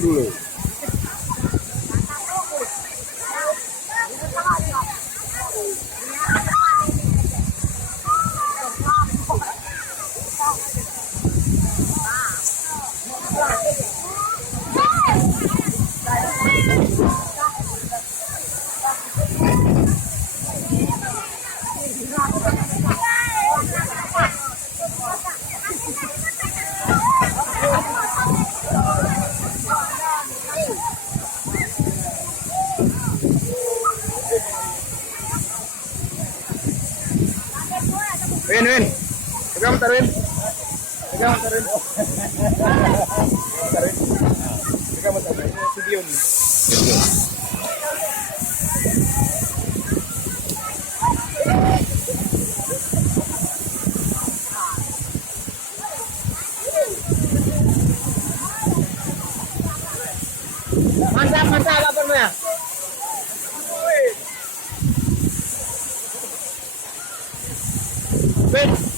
dulu. Win. Pegang bentar, Win. Pegang bentar, Win. Pegang bentar, Win. Video nih. Mantap lapornya. Win.